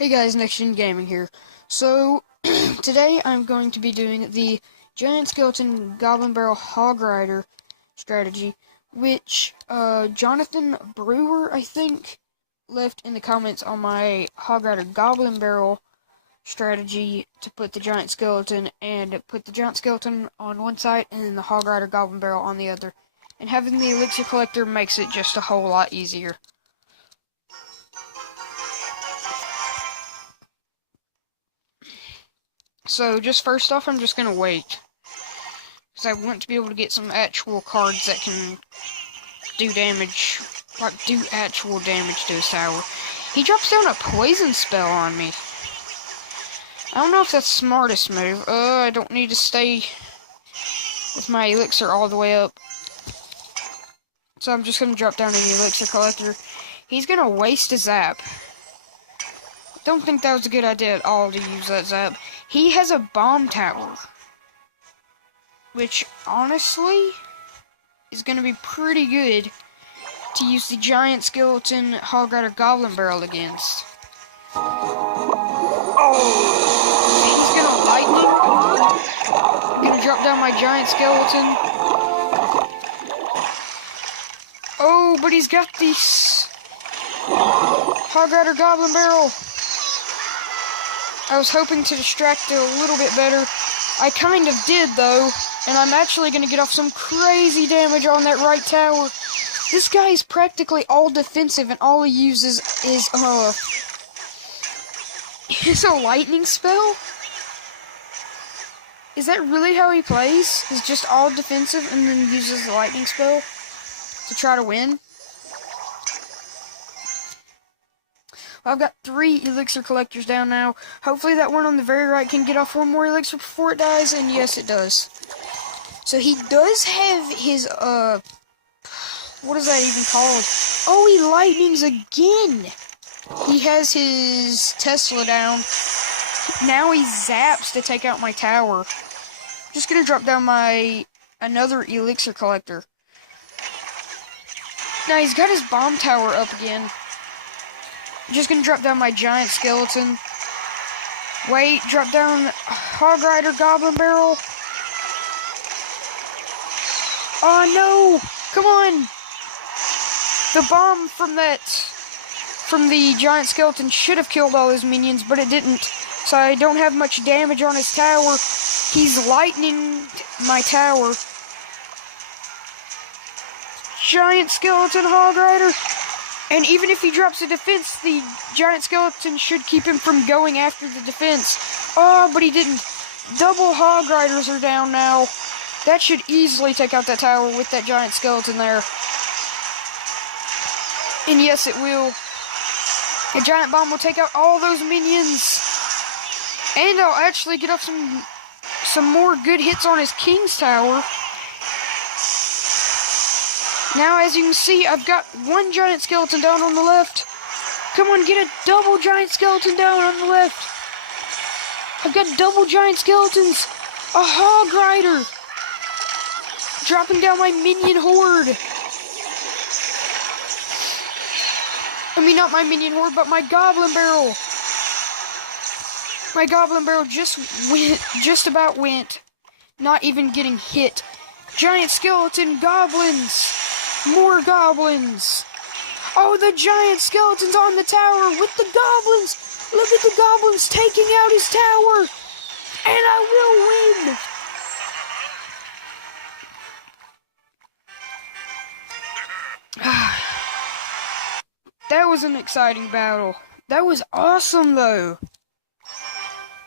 Hey guys, Next Gen Gaming here. So, today I'm going to be doing the Giant Skeleton Goblin Barrel Hogrider strategy, which Jonathan Brewer, I think, left in the comments on my Hogrider Goblin Barrel strategy to put the Giant Skeleton and put the Giant Skeleton on one side and then the Hogrider Goblin Barrel on the other. And having the Elixir Collector makes it just a whole lot easier. So, just first off, I'm just gonna wait. Because I want to be able to get some actual cards that can do damage, like, do actual damage to his tower. He drops down a poison spell on me. I don't know if that's the smartest move. I don't need to stay with my elixir all the way up. So I'm just gonna drop down an elixir collector. He's gonna waste a zap. Don't think that was a good idea at all to use that zap. He has a bomb tower, which honestly is going to be pretty good to use the Giant Skeleton Hogrider Goblin Barrel against. Oh! He's going to lightning. I'm going to drop down my Giant Skeleton. Oh, but he's got this Hogrider Goblin Barrel. I was hoping to distract it a little bit better. I kind of did, though, and I'm actually going to get off some crazy damage on that right tower. This guy is practically all defensive, and all he uses is, it's a lightning spell? Is that really how he plays? Is just all defensive and then uses the lightning spell to try to win? I've got 3 elixir collectors down now. Hopefully that one on the very right can get off one more elixir before it dies, and yes, it does. So he does have his, what is that even called? Oh, he lightnings again! He has his Tesla down. Now he zaps to take out my tower. I'm just gonna drop down another elixir collector. Now he's got his bomb tower up again. I'm just gonna drop down my Giant Skeleton. Wait, drop down Hogrider Goblin Barrel. Oh no! Come on! The bomb from the Giant Skeleton should have killed all his minions, but it didn't. So I don't have much damage on his tower. He's lightning my tower. Giant Skeleton Hogrider. And even if he drops a defense, the Giant Skeleton should keep him from going after the defense. Oh, but he didn't. Double Hogriders are down now. That should easily take out that tower with that Giant Skeleton there. And yes, it will. A Giant Bomb will take out all those minions. And I'll actually get off some more good hits on his King's Tower. Now, as you can see, I've got 1 Giant Skeleton down on the left. Come on, get a double Giant Skeleton down on the left. I've got double Giant Skeletons. A Hogrider. Dropping down my minion horde. I mean, not my minion horde, but my Goblin Barrel. My Goblin Barrel just about went. Not even getting hit. Giant Skeleton Goblins. More goblins! Oh, the Giant Skeleton's on the tower with the goblins! Look at the goblins taking out his tower! And I will win! That was an exciting battle. That was awesome, though.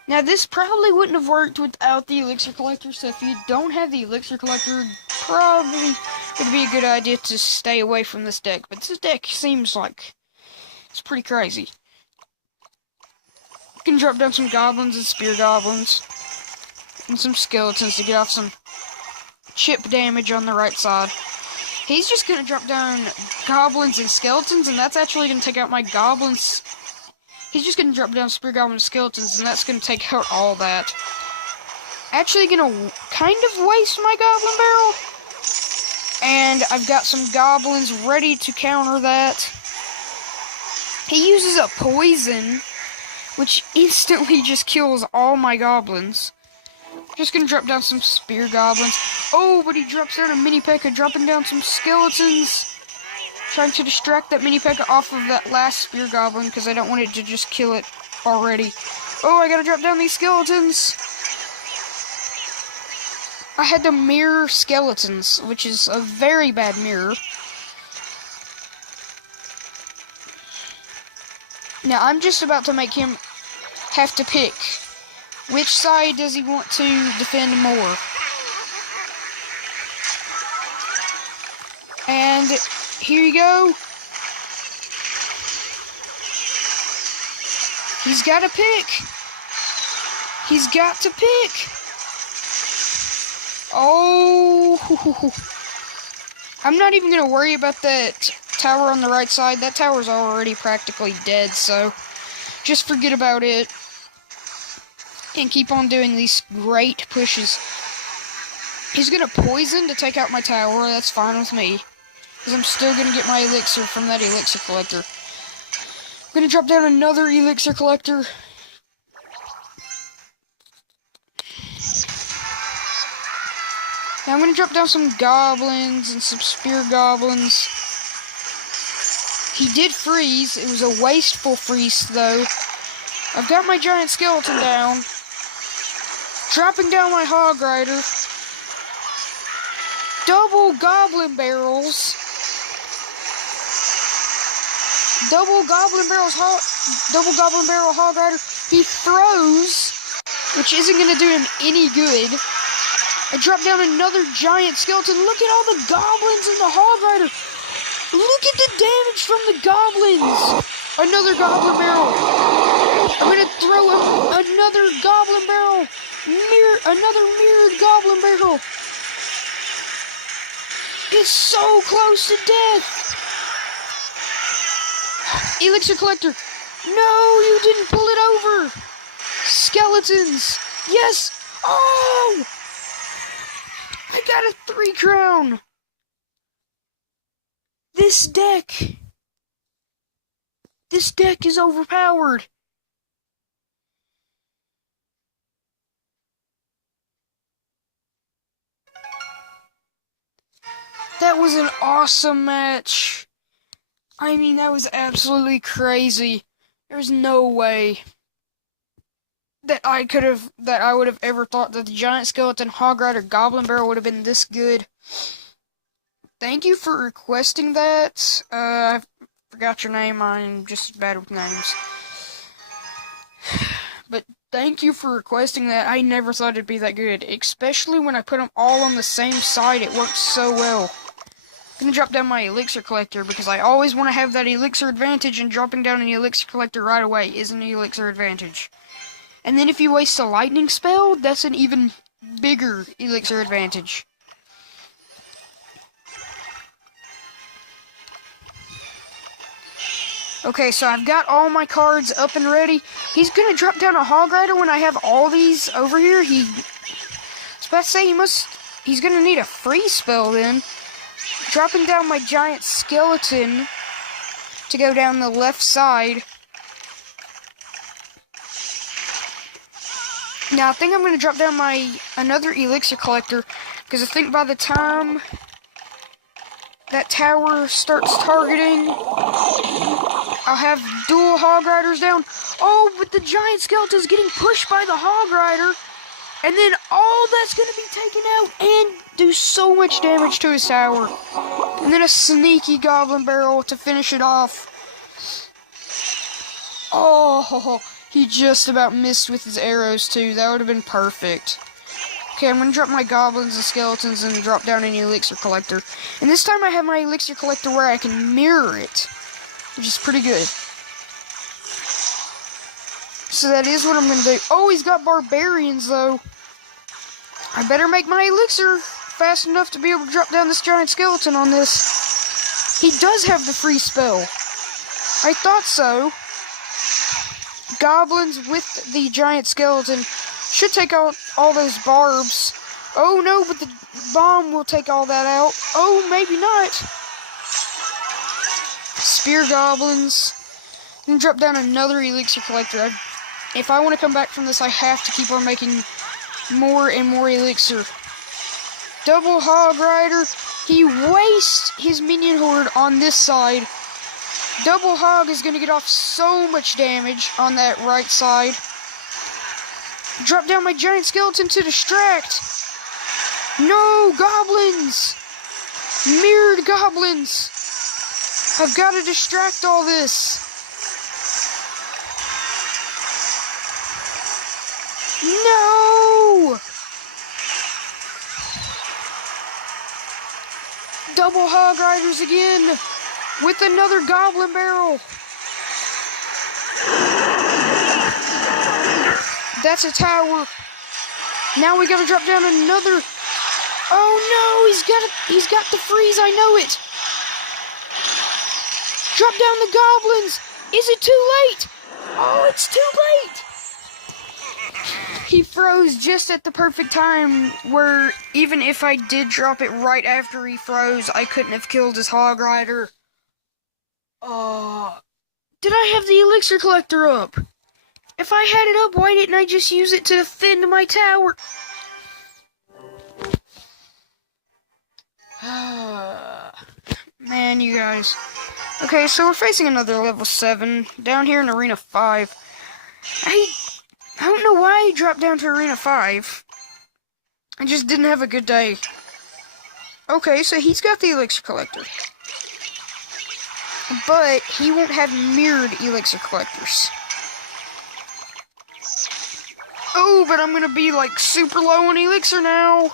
Now, this probably wouldn't have worked without the Elixir Collector, so if you don't have the Elixir Collector, probably would be a good idea to stay away from this deck. But this deck seems like it's pretty crazy. You can drop down some goblins and spear goblins, and some skeletons to get off some chip damage on the right side. He's just going to drop down goblins and skeletons, and that's actually going to take out my goblins. He's just going to drop down spear goblins and skeletons, and that's going to take out all that. Actually going to kind of waste my Goblin Barrel. And I've got some goblins ready to counter that. He uses a poison which instantly just kills all my goblins. Just gonna drop down some spear goblins. Oh, but he drops down a mini P.E.K.K.A, dropping down some skeletons. Trying to distract that mini P.E.K.K.A off of that last spear goblin because I don't want it to just kill it already. Oh, I gotta drop down these skeletons. I had to mirror skeletons, which is a very bad mirror. Now, I'm just about to make him have to pick. Which side does he want to defend more? And here you go. He's got to pick. He's got to pick. Oh. I'm not even going to worry about that tower on the right side. That tower's already practically dead, so just forget about it. And keep on doing these great pushes. He's going to poison to take out my tower. That's fine with me. Because I'm still going to get my elixir from that elixir collector. I'm going to drop down another elixir collector. Now I'm going to drop down some goblins and some spear goblins. He did freeze. It was a wasteful freeze, though. I've got my giant skeleton down. Dropping down my Hogrider. Double goblin barrels. Double goblin barrel Hogrider. He throws, which isn't going to do him any good. I drop down another giant skeleton. Look at all the goblins in the Hogrider. Look at the damage from the goblins. Another goblin barrel. I'm going to throw another goblin barrel. Another mirrored goblin barrel. It's so close to death. Elixir collector. No, you didn't pull it over. Skeletons. Yes. Oh. I got a 3 crown. This deck is overpowered. That was an awesome match. I mean, that was absolutely crazy. There's no way that I would have ever thought that the giant skeleton Hogrider goblin barrel would have been this good. Thank you for requesting that. I forgot your name. I'm just bad with names. But thank you for requesting that. I never thought it'd be that good. Especially when I put them all on the same side. It worked so well. I'm gonna drop down my elixir collector because I always want to have that elixir advantage, and dropping down an elixir collector right away is an elixir advantage. And then if you waste a lightning spell, that's an even bigger elixir advantage. Okay, so I've got all my cards up and ready. He's going to drop down a Hogrider when I have all these over here. I was about to say he's going to need a freeze spell then. Dropping down my giant skeleton to go down the left side. Now, I think I'm going to drop down another elixir collector, because I think by the time that tower starts targeting, I'll have dual Hogriders down. Oh, but the giant skeleton's getting pushed by the Hogrider, and then all that's going to be taken out and do so much damage to his tower. And then a sneaky goblin barrel to finish it off. Oh, he just about missed with his arrows too. That would have been perfect. Okay, I'm going to drop my goblins and skeletons and drop down an elixir collector. And this time I have my elixir collector where I can mirror it, which is pretty good. So that is what I'm going to do. Oh, he's got barbarians though. I better make my elixir fast enough to be able to drop down this giant skeleton on this. He does have the free spell. I thought so. Goblins with the giant skeleton should take out all those barbs. Oh no, but the bomb will take all that out. Oh, maybe not. Spear goblins. And drop down another elixir collector. if I want to come back from this, I have to keep on making more and more elixir. Double Hogrider. He wastes his minion horde on this side. Double Hog is going to get off so much damage on that right side. Drop down my giant skeleton to distract. No, goblins! Mirrored goblins! I've got to distract all this. No! Double Hog Riders again with another Goblin Barrel. That's a tower. Now we gotta drop down another. Oh no, he's got the freeze, I know it. Drop down the goblins. Is it too late? Oh, it's too late. He froze just at the perfect time where even if I did drop it right after he froze, I couldn't have killed his Hog Rider. Did I have the elixir collector up? If I had it up, why didn't I just use it to defend my tower? Man, you guys. Okay, so we're facing another level 7 down here in Arena 5. I don't know why he dropped down to Arena 5. I just didn't have a good day. Okay, so he's got the elixir collector. But he won't have mirrored elixir collectors. Oh, but I'm going to be like super low on elixir now.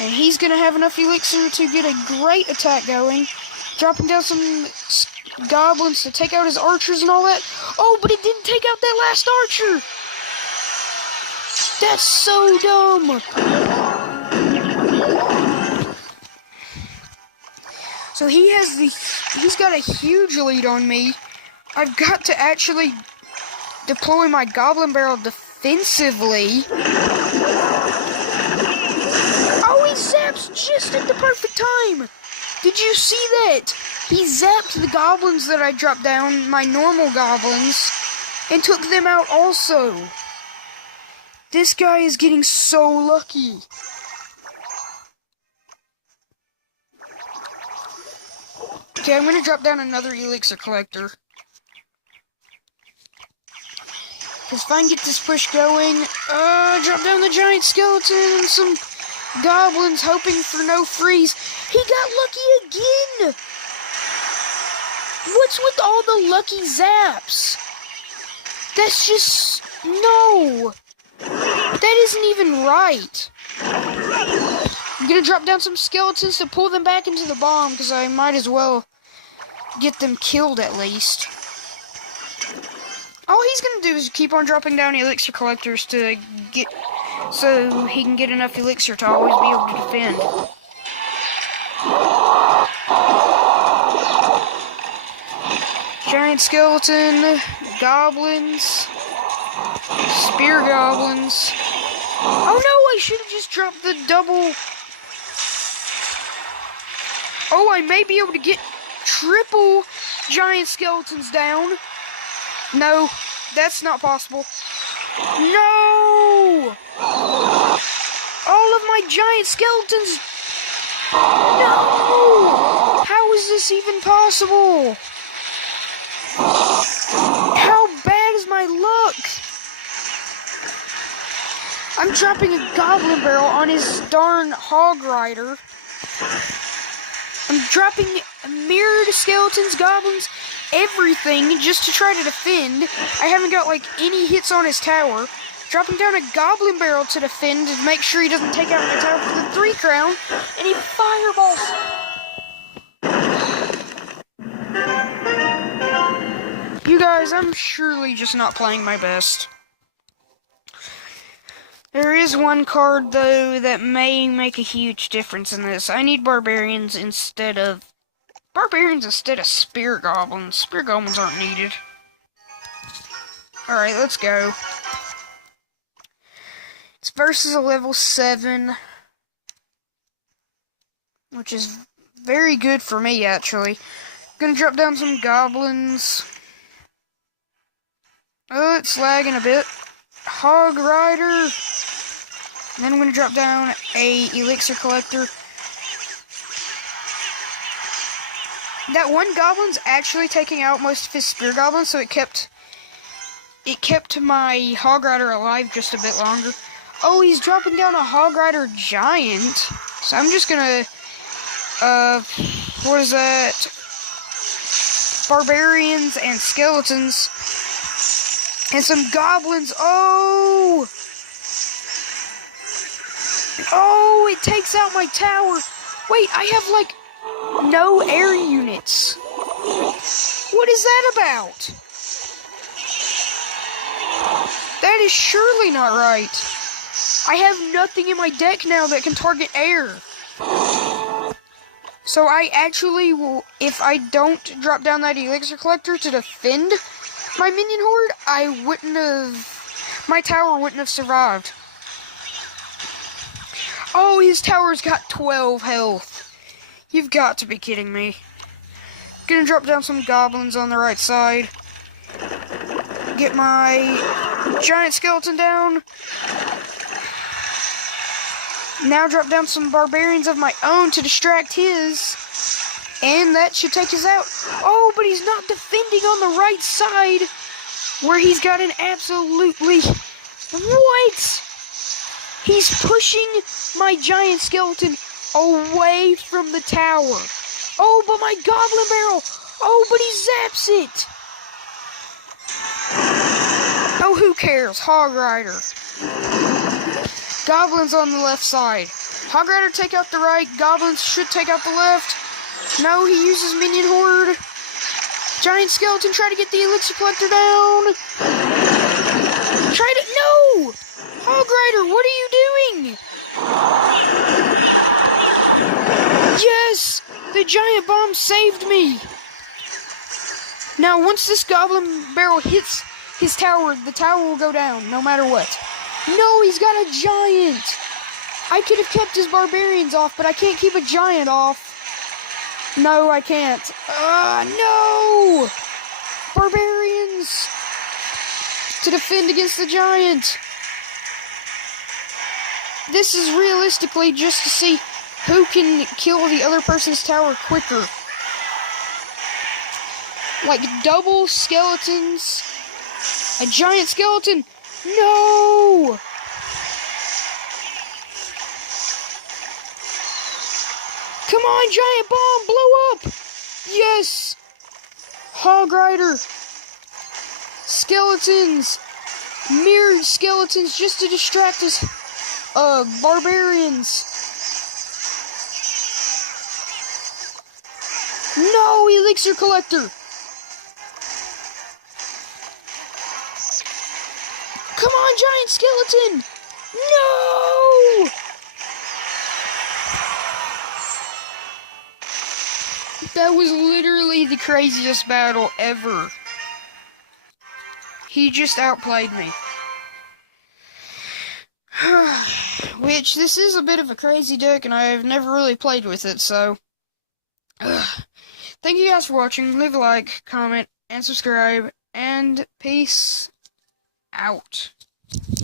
And he's going to have enough elixir to get a great attack going. Dropping down some goblins to take out his archers and all that. Oh, but it didn't take out that last archer. That's so dumb. So he's got a huge lead on me. I've got to actually deploy my Goblin Barrel defensively. Oh, he zaps just at the perfect time. Did you see that? He zapped the goblins that I dropped down, my normal goblins, and took them out also. This guy is getting so lucky. Okay, I'm going to drop down another elixir collector. Because if I can get this push going, drop down the giant skeleton and some goblins hoping for no freeze. He got lucky again! What's with all the lucky zaps? That's just... no! That isn't even right. I'm gonna drop down some skeletons to pull them back into the bomb, because I might as well get them killed at least. All he's gonna do is keep on dropping down elixir collectors to get... so he can get enough elixir to always be able to defend. Giant skeleton, goblins, spear goblins. Oh no, I should have just dropped the double. Oh, I may be able to get triple giant skeletons down. No, that's not possible. No! All of my giant skeletons. No! How is this even possible? How bad is my luck? I'm dropping a Goblin Barrel on his darn Hogrider. I'm dropping mirrored skeletons, goblins, everything just to try to defend. I haven't got like any hits on his tower. Dropping down a Goblin Barrel to defend to make sure he doesn't take out my tower for the 3 crown. And he fireballs. You guys, I'm surely just not playing my best. There is one card, though, that may make a huge difference in this. I need barbarians instead of spear goblins. Spear goblins aren't needed. Alright, let's go. It's versus a level 7, which is very good for me, actually. Gonna drop down some goblins. It's lagging a bit. Hogrider. And then I'm gonna drop down a elixir collector. That one goblin's actually taking out most of his spear goblins, so it kept my Hogrider alive just a bit longer. Oh, he's dropping down a Hogrider giant. So I'm just gonna, what is that? Barbarians and skeletons. And some goblins. Oh! Oh, it takes out my tower. Wait, I have, like, no air units. What is that about? That is surely not right. I have nothing in my deck now that can target air. So I actually will, if I don't drop down that elixir collector to defend my minion horde, my tower wouldn't have survived. Oh, his tower's got 12 health. You've got to be kidding me. Gonna drop down some goblins on the right side. Get my giant skeleton down. Now drop down some barbarians of my own to distract his. And that should take us out. Oh, but he's not defending on the right side. Where he's got an absolutely... What? He's pushing my giant skeleton away from the tower. Oh, but my goblin barrel. Oh, but he zaps it. Oh, who cares? Hogrider. Goblins on the left side. Hogrider take out the right. Goblins should take out the left. No, he uses minion horde. Giant skeleton, try to get the elixir collector down. Try to... No! Hogrider, what are you doing? Yes! The giant bomb saved me. Now, once this goblin barrel hits his tower, the tower will go down, no matter what. No, he's got a giant. I could have kept his barbarians off, but I can't keep a giant off. No, I can't. No! Barbarians! To defend against the giant. This is realistically just to see who can kill the other person's tower quicker. Like double skeletons. A giant skeleton. No! Come on, giant bomb, blow up! Yes! Hogrider. Skeletons. Mirrored skeletons just to distract us. Barbarians. No, elixir collector. Come on, giant skeleton. No! That was literally the craziest battle ever. He just outplayed me. Which, this is a bit of a crazy deck, and I've never really played with it, so... Thank you guys for watching. Leave a like, comment, and subscribe, and peace out.